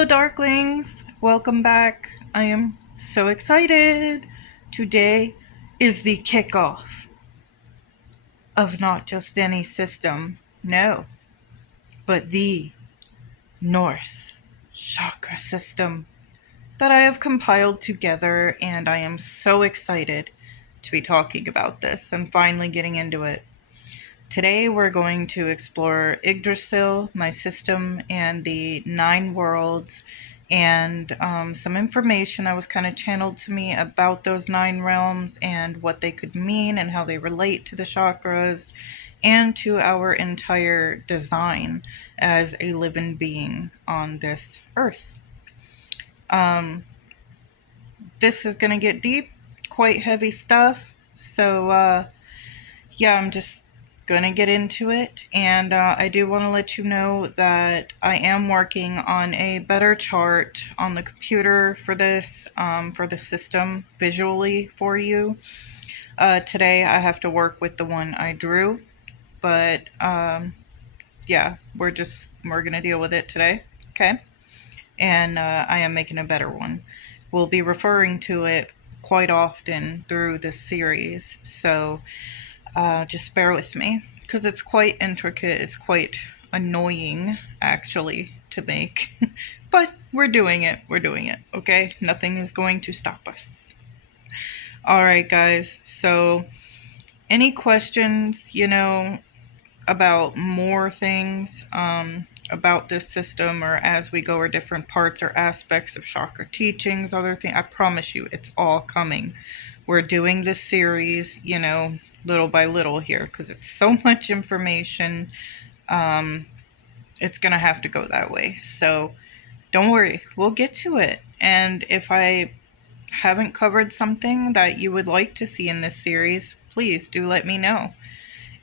Hello, Darklings. Welcome back. I am so excited. Today is the kickoff of not just any system, no, but the Norse Chakra System that I have compiled together, and I am so excited to be talking about this and finally getting into it. Today we're going to explore Yggdrasil, my system, and the 9 worlds, and some information that was kind of channeled to me about those 9 realms and what they could mean and how they relate to the chakras and to our entire design as a living being on this earth. This is going to get deep, quite heavy stuff, so yeah, I'm just going to get into it. And I do want to let you know that I am working on a better chart on the computer for this, for the system visually for you. Today I have to work with the one I drew, but yeah, we're going to deal with it today. Okay. And I am making a better one. We'll be referring to it quite often through this series. So just bear with me, because it's quite intricate. It's quite annoying, actually, to make. But we're doing it. We're doing it, okay? Nothing is going to stop us. All right, guys. So, any questions, about more things about this system, or as we go, or different parts or aspects of chakra teachings, other things, I promise you, it's all coming. We're doing this series, little by little here, because it's so much information. It's going to have to go that way. So don't worry, we'll get to it. And if I haven't covered something that you would like to see in this series, please do let me know.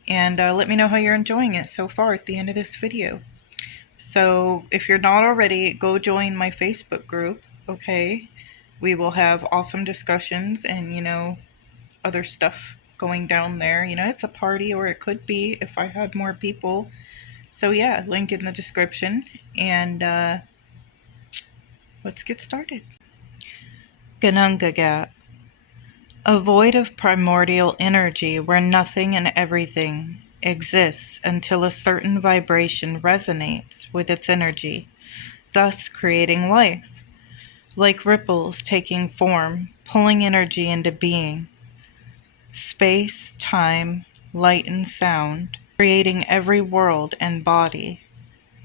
And let me know how you're enjoying it so far at the end of this video. So if you're not already, go join my Facebook group, okay? We will have awesome discussions and, other stuff going down there. It's a party, or it could be if I had more people. So yeah, link in the description. And let's get started. Ganunga Gap. A void of primordial energy where nothing and everything exists until a certain vibration resonates with its energy, thus creating life. Like ripples taking form, pulling energy into being. Space, time, light and sound, creating every world and body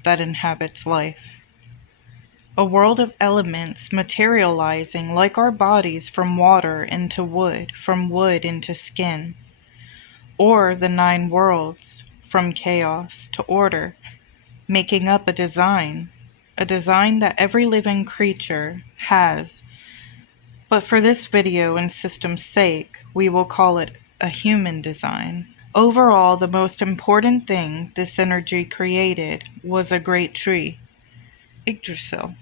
that inhabits life. A world of elements materializing like our bodies from water into wood, from wood into skin. Or the 9 worlds, from chaos to order, making up a design that every living creature has. But for this video and system's sake, we will call it a human design. Overall, the most important thing this energy created was a great tree, Yggdrasil.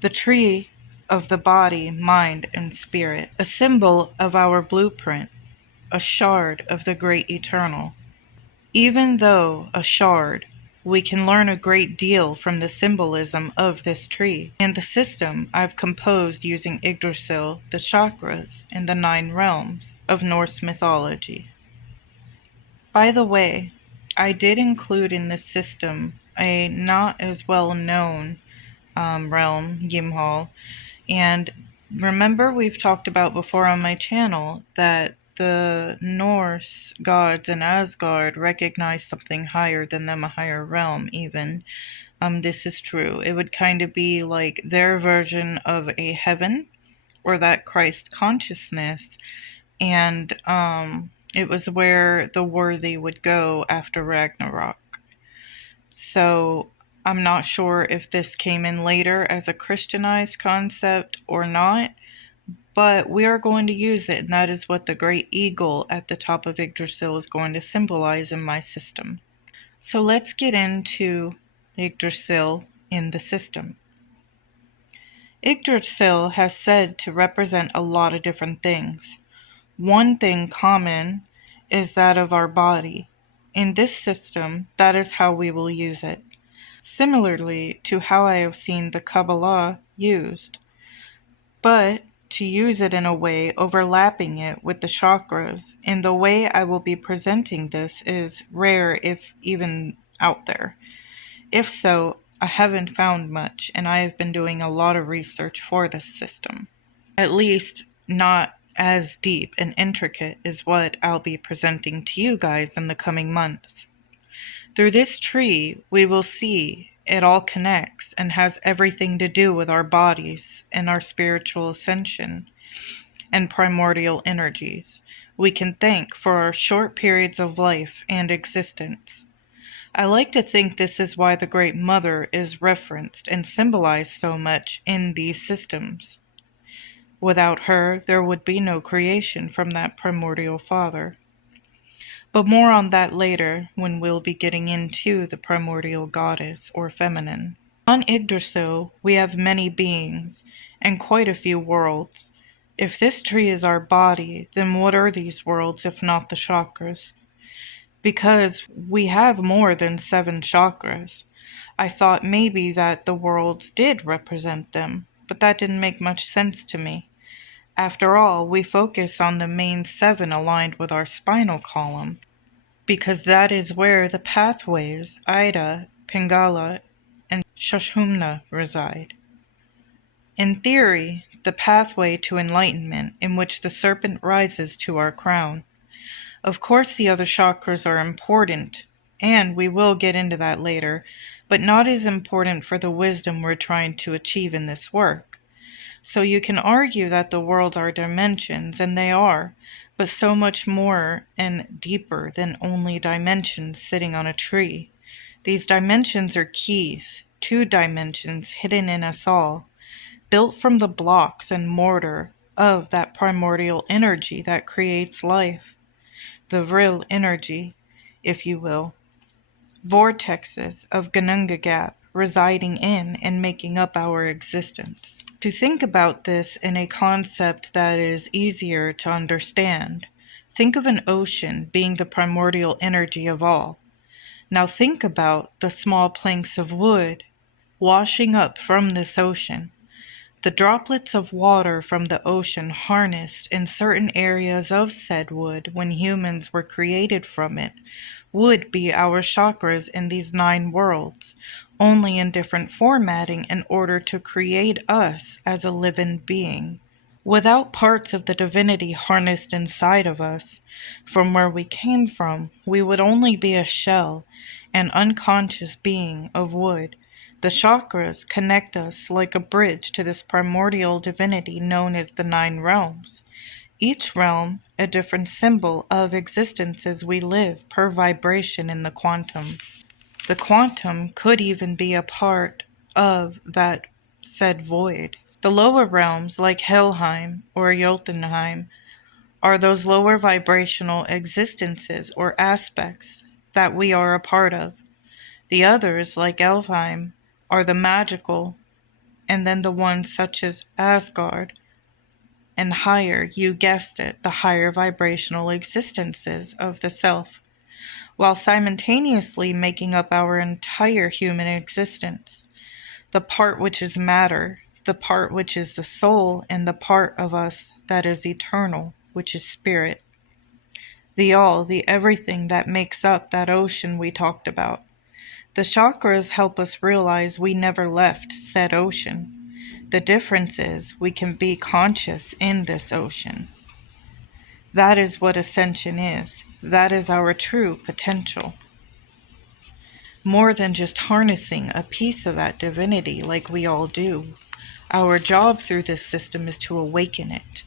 The tree of the body, mind, and spirit, a symbol of our blueprint, a shard of the great eternal. Even though a shard, we can learn a great deal from the symbolism of this tree and the system I've composed using Yggdrasil, the chakras, and the 9 realms of Norse mythology. By the way, I did include in this system a not as well known realm, Hvel, and remember we've talked about before on my channel that the Norse gods in Asgard recognize something higher than them, a higher realm even. This is true. It would kind of be like their version of a heaven, or that Christ consciousness, and it was where the worthy would go after Ragnarok. So I'm not sure if this came in later as a Christianized concept or not, but we are going to use it, and that is what the great eagle at the top of Yggdrasil is going to symbolize in my system. So let's get into Yggdrasil in the system. Yggdrasil has said to represent a lot of different things. One thing common is that of our body. In this system, that is how we will use it. similarly to how I have seen the Kabbalah used, but to use it in a way overlapping it with the chakras in the way I will be presenting this is rare, if even out there. If so, I haven't found much, and I have been doing a lot of research for this system. At least not as deep and intricate as what I'll be presenting to you guys in the coming months. Through this tree, we will see it all connects and has everything to do with our bodies and our spiritual ascension and primordial energies we can thank for our short periods of life and existence. I like to think this is why the Great Mother is referenced and symbolized so much in these systems. Without her, there would be no creation from that primordial Father. But more on that later when we'll be getting into the primordial goddess or feminine. On Yggdrasil, we have many beings and quite a few worlds. If this tree is our body, then what are these worlds if not the chakras? Because we have more than 7 chakras. I thought maybe that the worlds did represent them, but that didn't make much sense to me. After all, we focus on the main 7 aligned with our spinal column, because that is where the pathways Ida, Pingala, and Sushumna reside. In theory, the pathway to enlightenment in which the serpent rises to our crown. Of course the other chakras are important, and we will get into that later, but not as important for the wisdom we're trying to achieve in this work. So you can argue that the worlds are dimensions, and they are, but so much more and deeper than only dimensions sitting on a tree. These dimensions are keys, 2 dimensions hidden in us all, built from the blocks and mortar of that primordial energy that creates life. The Hvel energy, if you will, vortexes of Gununga Gap residing in and making up our existence. To think about this in a concept that is easier to understand, think of an ocean being the primordial energy of all. Now think about the small planks of wood washing up from this ocean. The droplets of water from the ocean harnessed in certain areas of said wood when humans were created from it would be our chakras in these 9 worlds, only in different formatting in order to create us as a living being. Without parts of the divinity harnessed inside of us, from where we came from, we would only be a shell, an unconscious being of wood. The chakras connect us like a bridge to this primordial divinity known as the 9 realms. Each realm a different symbol of existence as we live per vibration in the quantum. The quantum could even be a part of that said void. The lower realms, like Helheim or Jotunheim, are those lower vibrational existences or aspects that we are a part of. The others, like Elfheim, are the magical, and then the ones such as Asgard, and higher, you guessed it, the higher vibrational existences of the self, while simultaneously making up our entire human existence. The part which is matter, the part which is the soul, and the part of us that is eternal, which is spirit. The all, the everything that makes up that ocean we talked about. The chakras help us realize we never left said ocean. The difference is we can be conscious in this ocean. That is what ascension is. That is our true potential. More than just harnessing a piece of that divinity like we all do. Our job through this system is to awaken it,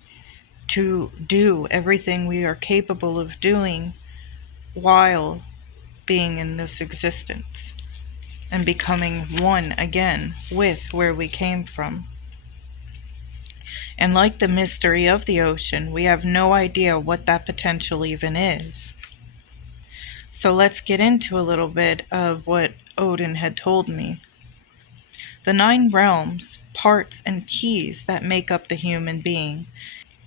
to do everything we are capable of doing while being in this existence and becoming one again with where we came from. And like the mystery of the ocean, we have no idea what that potential even is. So let's get into a little bit of what Odin had told me. The 9 realms, parts and keys that make up the human being,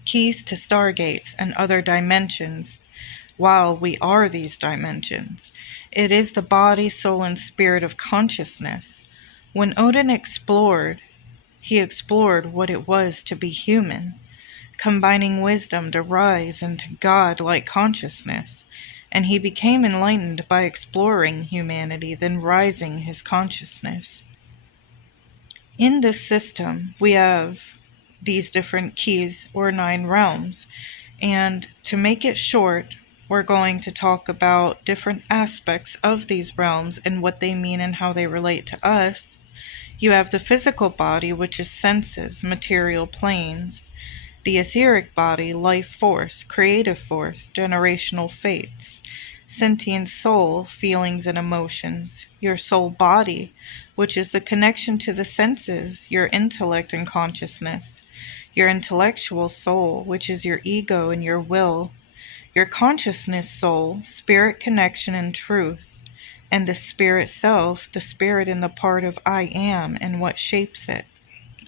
keys to stargates and other dimensions, while we are these dimensions. It is the body, soul, and spirit of consciousness. When Odin explored, he explored what it was to be human, combining wisdom to rise into God-like consciousness, and he became enlightened by exploring humanity, then rising his consciousness. In this system, we have these different keys or 9 realms, and to make it short, we're going to talk about different aspects of these realms and what they mean and how they relate to us. You have the physical body, which is senses, material planes. The etheric body, life force, creative force, generational fates. Sentient soul, feelings and emotions. Your soul body, which is the connection to the senses, your intellect and consciousness. Your intellectual soul, which is your ego and your will. Your consciousness soul, spirit connection and truth. And the spirit self, the spirit in the part of I am and what shapes it.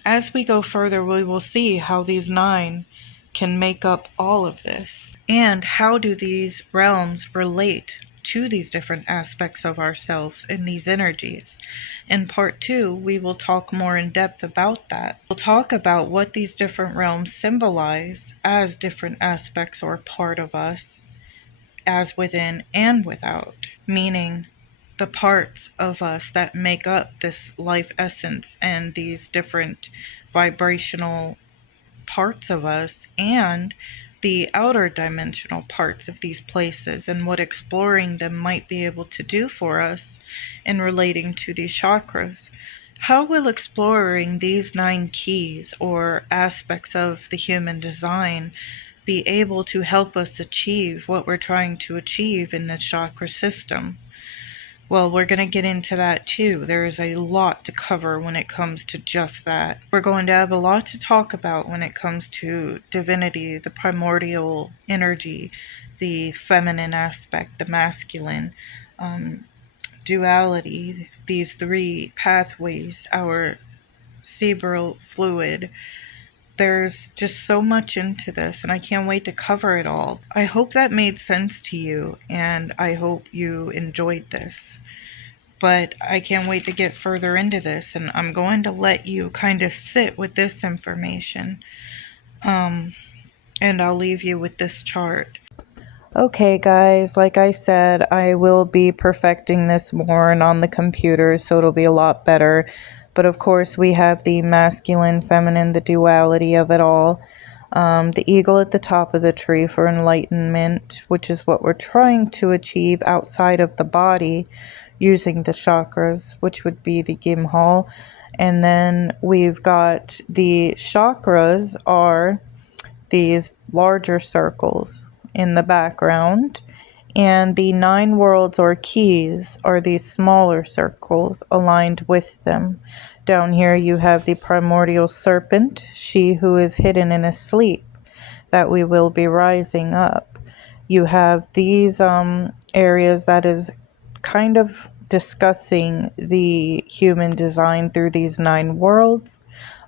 As we go further, we will see how these 9 can make up all of this. And how do these realms relate to these different aspects of ourselves and these energies. In part 2, we will talk more in depth about that. We'll talk about what these different realms symbolize as different aspects or part of us, as within and without, meaning the parts of us that make up this life essence and these different vibrational parts of us, and the outer dimensional parts of these places and what exploring them might be able to do for us in relating to these chakras. How will exploring these 9 keys or aspects of the human design be able to help us achieve what we're trying to achieve in the chakra system? Well, we're going to get into that too. There is a lot to cover when it comes to just that. We're going to have a lot to talk about when it comes to divinity, the primordial energy, the feminine aspect, the masculine, duality, these 3 pathways, our cerebral fluid. There's just so much into this, and I can't wait to cover it all. I hope that made sense to you, and I hope you enjoyed this. But I can't wait to get further into this, and I'm going to let you kind of sit with this information. And I'll leave you with this chart. Okay, guys, like I said, I will be perfecting this more and on the computer, so it'll be a lot better. But of course, we have the masculine, feminine, the duality of it all. The eagle at the top of the tree for enlightenment, which is what we're trying to achieve outside of the body using the chakras, which would be the Gimhal. And then we've got the chakras are these larger circles in the background, and the 9 worlds or keys are these smaller circles aligned with them. Down here you have the primordial serpent, she who is hidden in a sleep, that we will be rising up. You have these areas that is kind of discussing the human design through these 9 worlds.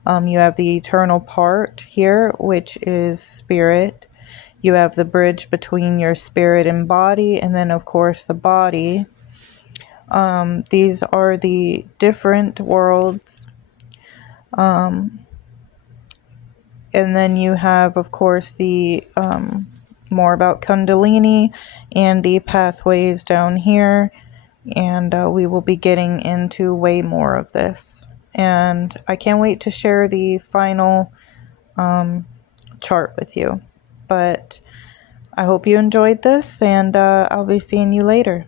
You have the eternal part here, which is spirit. You have the bridge between your spirit and body, and then of course the body. These are the different worlds. And then you have, of course, the more about Kundalini and the pathways down here. And we will be getting into way more of this. And I can't wait to share the final chart with you. But I hope you enjoyed this, and I'll be seeing you later.